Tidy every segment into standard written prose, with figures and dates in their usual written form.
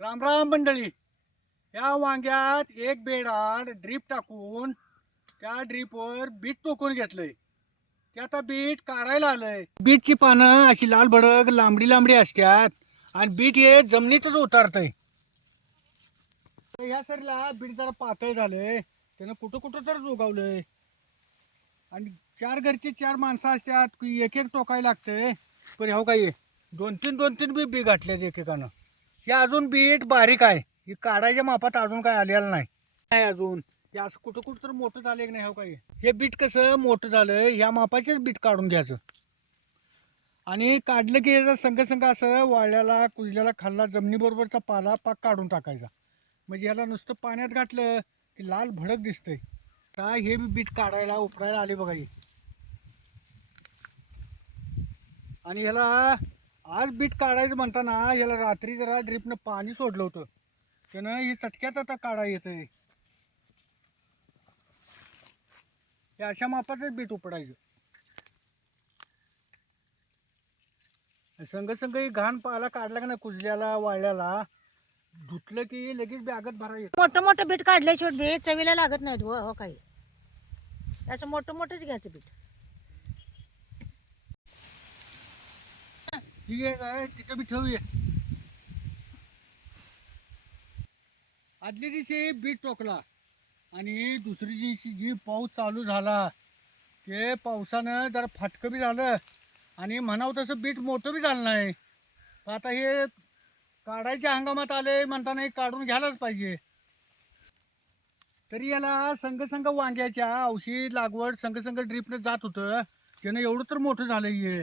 राम राम मंडळी. या वांग्यात एक बेडाड ड्रीप टाकून त्या ड्रीपवर बीट टोकून घेतलंय. ते आता बीट काढायला आलंय. बीटची पानं अशी लाल भडक लांबडी लांबडी असतात आणि बीट हे जमिनीतच उतारतंय. तर ह्या सरीला बीट जरा पातळ झालंय, त्यानं कुठं कुठं तर जोगावलंय. आणि चार घरची चार माणसं असतात की एक एक टोकायला लागतंय. पण ह्या काही दोन तीन बी घातल्यात एकेकानं. हे अजून बीट बारीक आहे, ही काढायच्या मापात अजून काय आलेलं नाही अजून. हे असं कुठं कुठं तर मोठं झालं की नाही हो काही. हे बीट कसं मोठं झालं ह्या मापाचेच बीट काढून घ्यायचं आणि काढलं की याचा संघ संघ असं वाळल्याला कुजल्याला खाल्ला जमिनीबरोबरचा पाला पाक काढून टाकायचा. म्हणजे ह्याला नुसतं पाण्यात घातलं की लाल भडक दिसतंय. काय हे बी बीट काढायला उपडायला आले बघा हे. आणि ह्याला आज बीट काढायचं म्हणताना ह्याला रात्री जरा ड्रिपनं पाणी सोडलं होतं, त्यानं ही चटक्यात आता काढा येतंय. हे अशा मापाचंच बीट उपडायचं. संघ संघ ही घाण पाला काढला का नाही कुजल्याला वाळल्याला धुतलं की लगेच बॅगत भरा येतं. मोठं मोठं बीट काढल्याशिवाय बी चवीला लागत नाहीत हो काही. असं मोठं मोठंच घ्यायचं बीट. ठीक आहे तिथं बी ठेवूया. आदल्या दिवशी बीट टोकला आणि दुसरी दिवशी जी पाऊस चालू झाला ते पावसानं जरा फाटकं बी झालं आणि म्हणावं तसं बीट मोठं बी झालं नाही. पण आता हे काढायच्या हंगामात आले म्हणताना हे काढून घ्यायलाच पाहिजे. तरी याला संघ संघ वांग्याच्या औषध लागवड संघ संघ ड्रीपनं जात होतं, त्यानं एवढं तर मोठं झालं. हे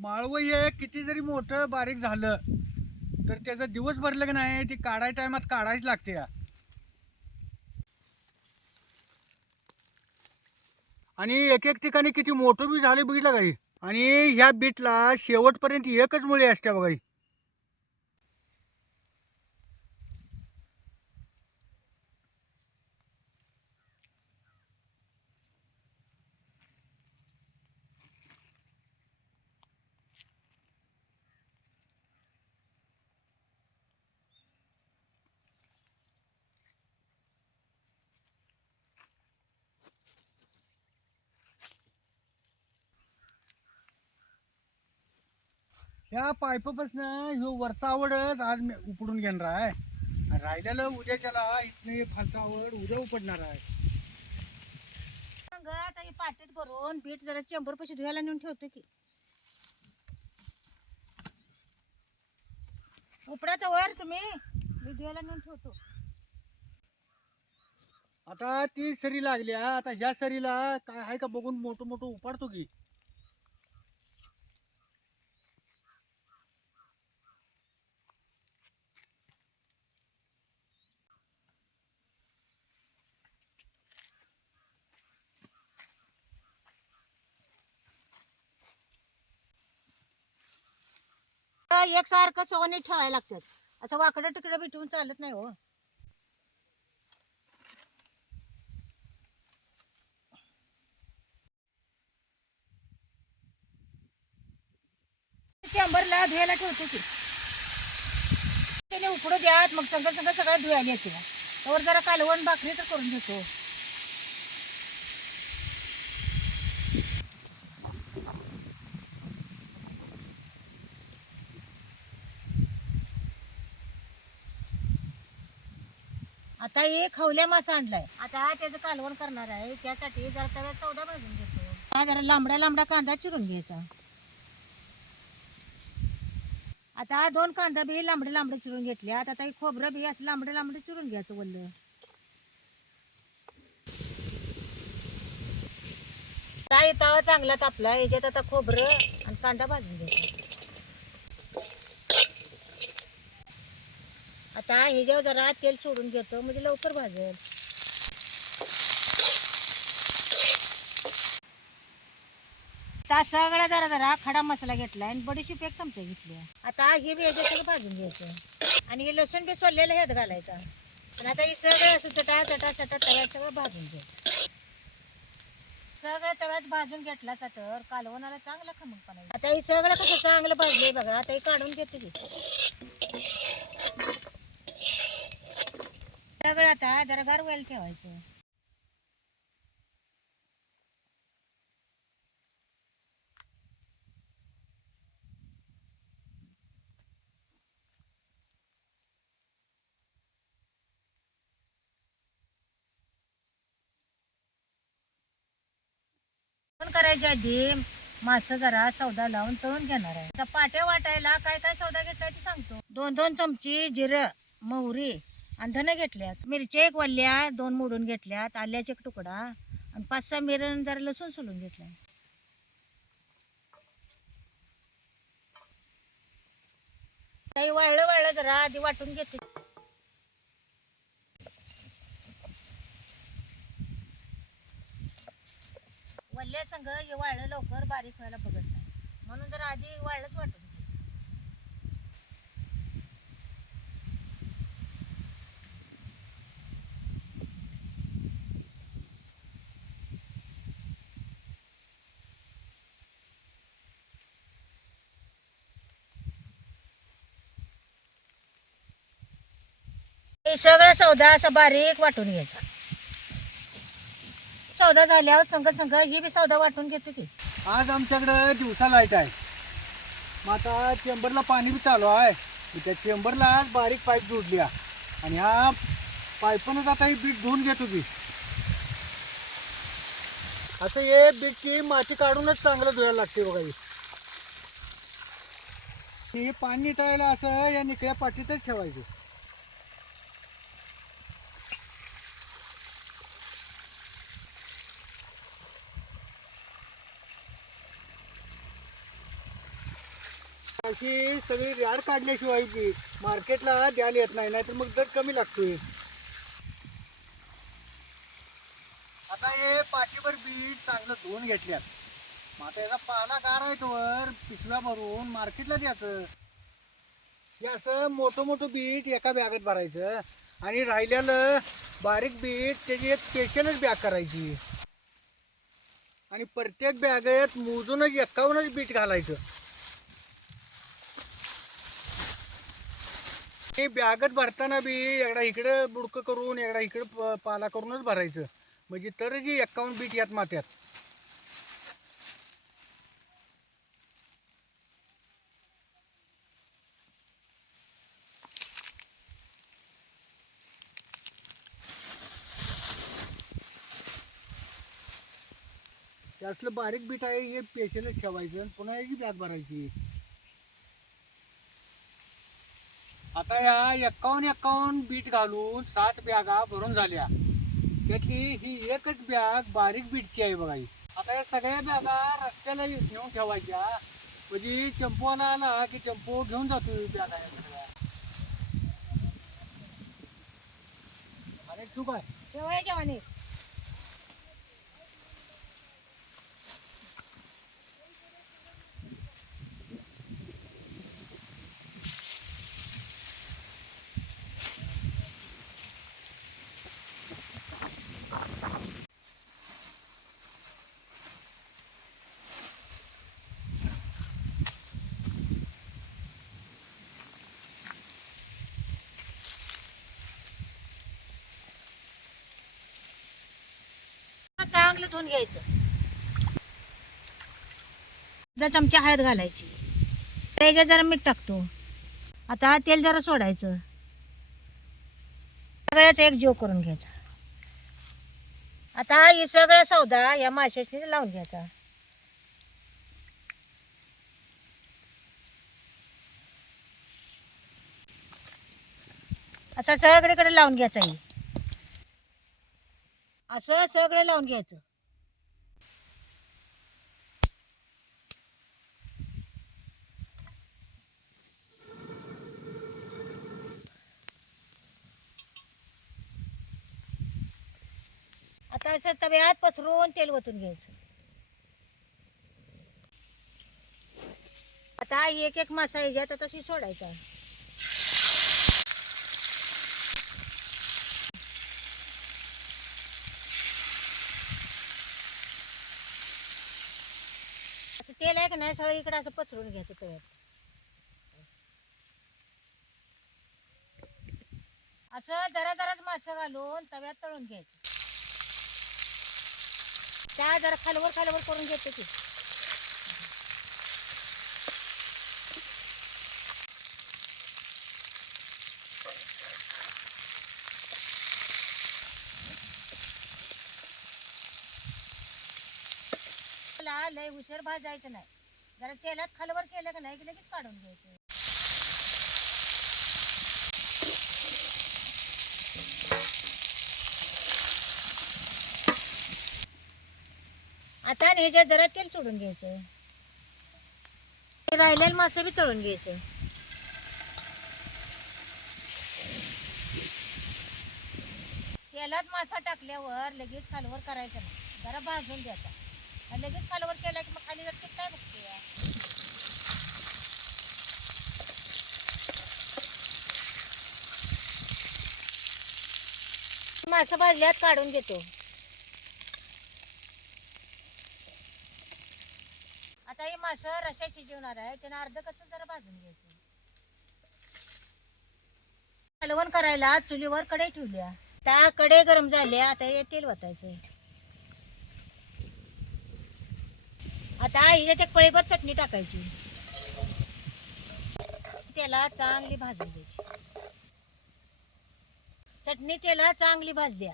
माळवं हे किती जरी मोठं बारीक झालं तर त्याचा दिवस भरलं की नाही ती काढाय टायमात काढायच लागते या. आणि एक एक ठिकाणी किती मोठं बी झाले बघितलं काही. आणि ह्या बीटला शेवटपर्यंत एकच मुळे असते बघा. ह्या पाईपापासून ह्यो वरचा आवडच आज मी उपडून घेणार आहे आणि राहिलेलं उद्याच्याला इथनं एक खालचा आवड उद्या उपडणार आहे. मग आता हे पाटीत भरून बीट जरा चेंबर पैसे धुवायला नेऊन ठेवतो की. उपडाचा वर तुम्ही मी धुवायला नेऊन ठेवतो. आता ती सरी लागली आहे, आता ह्या सरीला काय आहे का बघून मोठं मोठं उपाडतो की. एकसारखं सवनी ठेवायला लागतात. असं वाकडं तिकडं बी ठेवून चालत नाही हो. चेंबरला धुवायला ठेवतो की. त्याने उकडू द्यात मग संग संग सगळं धुवायला येते. त्यावर जरा कालवण भाकरी तर करून घेतो. आता हे खवल्या मासा आणलाय, आता त्याचं कालवण करणार आहे. त्यासाठी जरा तव्यात चवडा भाजून घेतो. हा जरा लांबडा लांबडा कांदा चिरून घ्यायचा. आता 2 कांदा बी लांबडे लांबडे चिरून घेतले. आता हे खोबरं बी असं लांबडे लांबडे चिरून घ्यायचं वल्ल. काय तवा चांगला तापला, याच्यात आता खोबरं आणि कांदा भाजून घ्यायचा. आता ह्याच्यावर जरा तेल सोडून घेतो म्हणजे लवकर भाजेल. आता सगळा जरा जरा खडा मसाला घेतला आणि बडीशेप एक चमचा घेतली. आता हे बी ह्याच्यात सगळं भाजून घ्यायचं आणि हे लसूण बी सोललेलं ह्यात घालायचा. आणि आता हे सगळं असं चटा चटा चटा तव्यात सगळं भाजून घ्यायचं. सगळं तव्यात भाजून घेतला तर कालवणाला चांगला खमंगपणा येईल. आता हे सगळं कसं चांगलं भाजलंय बघा. आता हे काढून घेतो की. सगळं आता जरा गार व्हायला ठेवायचं. पण करायच्या आधी मासं जरा सौदा लावून तळून घेणार आहे. आता पाट्या वाटायला काय काय सौदा घेतलाय ते सांगतो. 2-2 चमची जिरं, मोहरी आणि धने घेतल्यात. मिरच्या एक वल्ल्या 2 मोडून घेतल्यात. आल्याचा एक तुकडा आणि 5-6 मिरं जरा लसूण सोलून घेतलाय. काही वाळलं जरा आधी वाटून घेते. वल्ल्या संग हे वाळलं लवकर बारीक व्हायला बघत नाही, म्हणून जरा आधी वाळलंच वाटून घे. हे सगळं सौदा असा बारीक वाटून घ्यायचा. सौदा झाल्यावर संग संग ही बी सौदा वाटून घेते की. आज आमच्याकडं दिवसा लाईट आहे. मग आता चेंबरला पाणी बी चालू आहे. त्या चेंबरला आज बारीक पाईप जोडली आहे आणि ह्या पाईपनंच आता ही बीट धुवून घेतो की. असं हे बीटची माती काढूनच चांगलं धुवायला लागते बघा. ही पाणी निथळायला असं या निकळ्या पाटीतच ठेवायचं. अशी सगळी राड काढल्याशिवाय की मार्केटला द्यायला येत नाही, नाहीतर मग दर कमी लागतोय. आता हे पाठीवर बीट चांगलं धुवून घेतल्यात. मग आता याचा पाला गार आहे तोवर पिशव्या भरून मार्केटला द्यायचं. हे असं मोठं बीट एका बॅगेत भरायचं आणि राहिलेलं बारीक बीट त्याची एक स्पेशलच बॅग करायची आणि प्रत्येक बॅगेत मोजूनच 51च बीट घालायचं. हे बॅगत भरताना बी एकदा इकडं बुडकं करून एकदा इकडं पाला करूनच भरायचं, म्हणजे तरच 51 बीट यात मात्यात. त्यातलं बारीक बीट आहे हे पेशलच ठेवायचं आणि पुन्हा याची बॅग भरायची. आता या 51 बीट घालून 7 बॅगा भरून झाल्या. त्यातली ही एकच बॅग बारीक बीटची आहे बघा. आता या सगळ्या बॅगा रस्त्याला नेऊन ठेवायच्या, म्हणजे टेम्पोला आला की टेम्पो घेऊन जातो बॅगा या सगळ्या. अरे तू काय ठेवायच्या म्हणे. चांगलं धुवून घ्यायचं. जर चमचा हळद घालायची, त्याच्यात जरा मीठ टाकतो. आता तेल जरा सोडायचं, सगळ्याच एक जीव करून घ्यायचा. आता हे सगळं सौदा या माशाशी लावून घ्यायचा. आता सगळीकडे लावून घ्यायचं आहे. असं सगळं लावून घ्यायचं. आता असं तव्यात पसरून तेल ओतून घ्यायचं. आता एक एक मासा ह्याच्यात आता तशी सोडायचा. असं तेल आहे का नाही सगळं इकडे असं पसरून घ्यायचं तव्यात. असं जरा जराच मासं घालून तव्यात तळून घ्यायचं. त्या जरा खालवर खालवर करून घेते की. लय उशीर भाजायचं नाही, जरा तेलात खालवर केलं का नाही की लगेच काढून घ्यायचं. आता ह्याच्यात जरा तेल सोडून घ्यायचं. राहिलेलं मासे बी तळून घ्यायचं. तेलात मासा टाकल्यावर लगेच खालवर करायचं नाही, जरा भाजून द्यायचा. लगेच खालवर केला की मग खाली जर चिकटाय बघते. मासा भाजल्यात काढून घेतो. आता ही मासं रश्यात शिजवणार आहे, त्यानं अर्ध कच्चं जरा भाजून घ्यायचं. कालवण करायला चुलीवर कढई ठेवल्या. त्या कढई गरम झाल्या, आता हे तेल वतायचं. आता ह्याच्यात एक पळीभर चटणी टाकायची. त्याला चांगली भाजून घ्यायची. चटणी त्याला चांगली भाजल्या.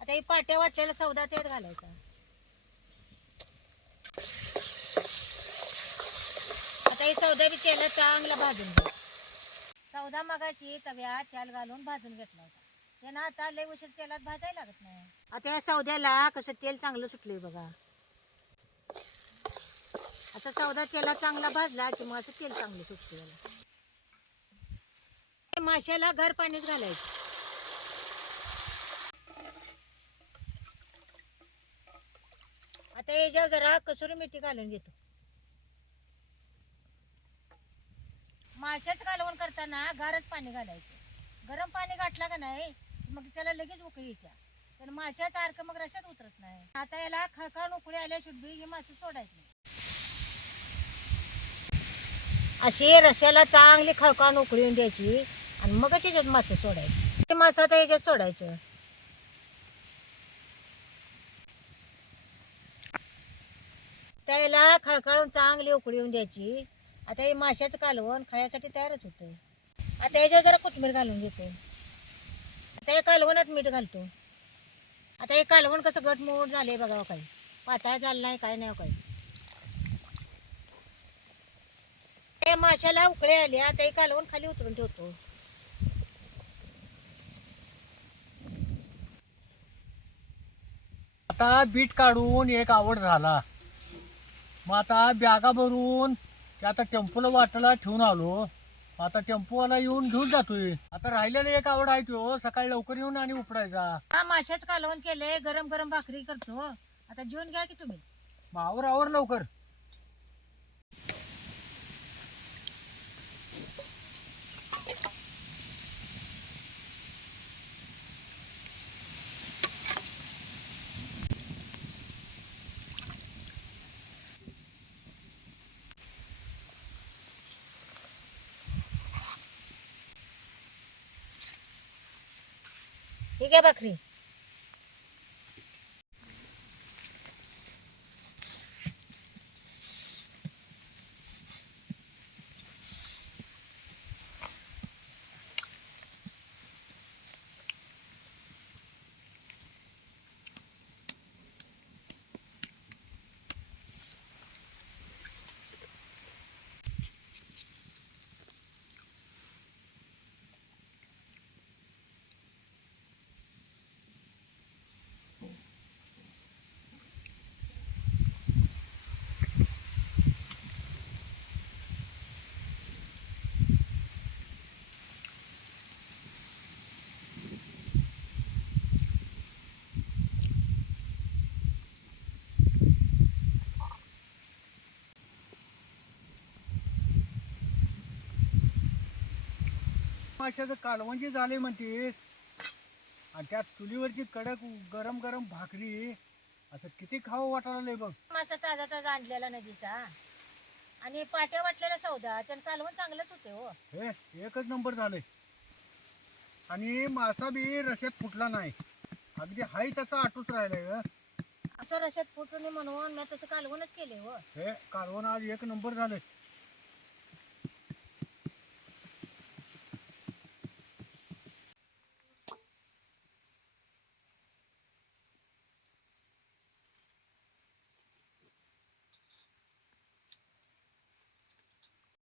आता ही पाट्या वाटलेला सौदा त्यात घालायचा. आता ही सौदा बी त्याला चांगला भाजून घ्या. सौदा मगाची तव्यात तेल घालून भाजून घेतला होता, त्यानं आता लय उशीर तेलात भाजायला लागत नाही. आता या सौद्याला कसं तेल चांगलं सुटलंय बघा. आता सौदा तेला चांगला भाजला की मग असं तेल चांगलं सुटतं याला. माशाला गार पाणीच घालायचं. आता याच्यावर जरा कसुरी मेथी घालून घेतो. माशाचं कालवण करताना गारच पाणी घालायचं. गरम पाणी घातला का नाही मग त्याला लगेच उकळी येत्या, तर माशाचा अर्क मग रशात उतरत नाही. आता याला खळखळून उकळी आल्या शुद्धी ही मासे सोडायची. अशी रश्याला चांगली खळखळून उकळून द्यायची आणि मग त्याच्यात मासे सोडायचे. ते मासे आता याच्यात सोडायचं. त्याला खळखळून चांगली उकळी येऊन द्यायची. आता हे माशाचं कालवण खाण्यासाठी तयारच होतं. आता याच्यावर जरा कोथिंबीर घालून घेतो. आता या कालवणात मीठ घालतो. आता हे कालवण कसं घटमूट झाले बघा, काही पातळ झालं नाही, काय नाही काही. त्या माशाला उकळे आले. आता हे कालवण खाली उतरून ठेवतो. आता बीट काढून एक आवड झाला. मग आता बॅगा भरून ते आता टेम्पोला वाटायला ठेवून आलो. आता टेम्पोवाला येऊन घेऊन जातोय. आता राहिलेला एक आवड आहे तो सकाळी लवकर येऊन आणि उपडायचा. हा माशाचं कालवण केलंय, गरम गरम भाकरी करतो. आता जेवून घ्या की तुम्ही. मग आवर लवकर. ठीक आहे भाकरी. माशाचं कालवण जे झाले म्हणतेस, आणि त्यात चुलीवरची कडक गरम गरम भाकरी, असं किती खावं वाटायला बघ. मासा ताजा ताजा आणलेला नदीचा आणि पाट्या वाटलेला सौदा, त्यानं कालवण चांगलंच होते हो. हे एकच नंबर झालंय. आणि मासा बी रश्यात फुटला नाही, अगदी हाय तसा आटूच राहिलाय ग. असं रशात फुटून म्हणून मी तसं कालवणच केले हो. हे कालवण आज एक नंबर झालंय.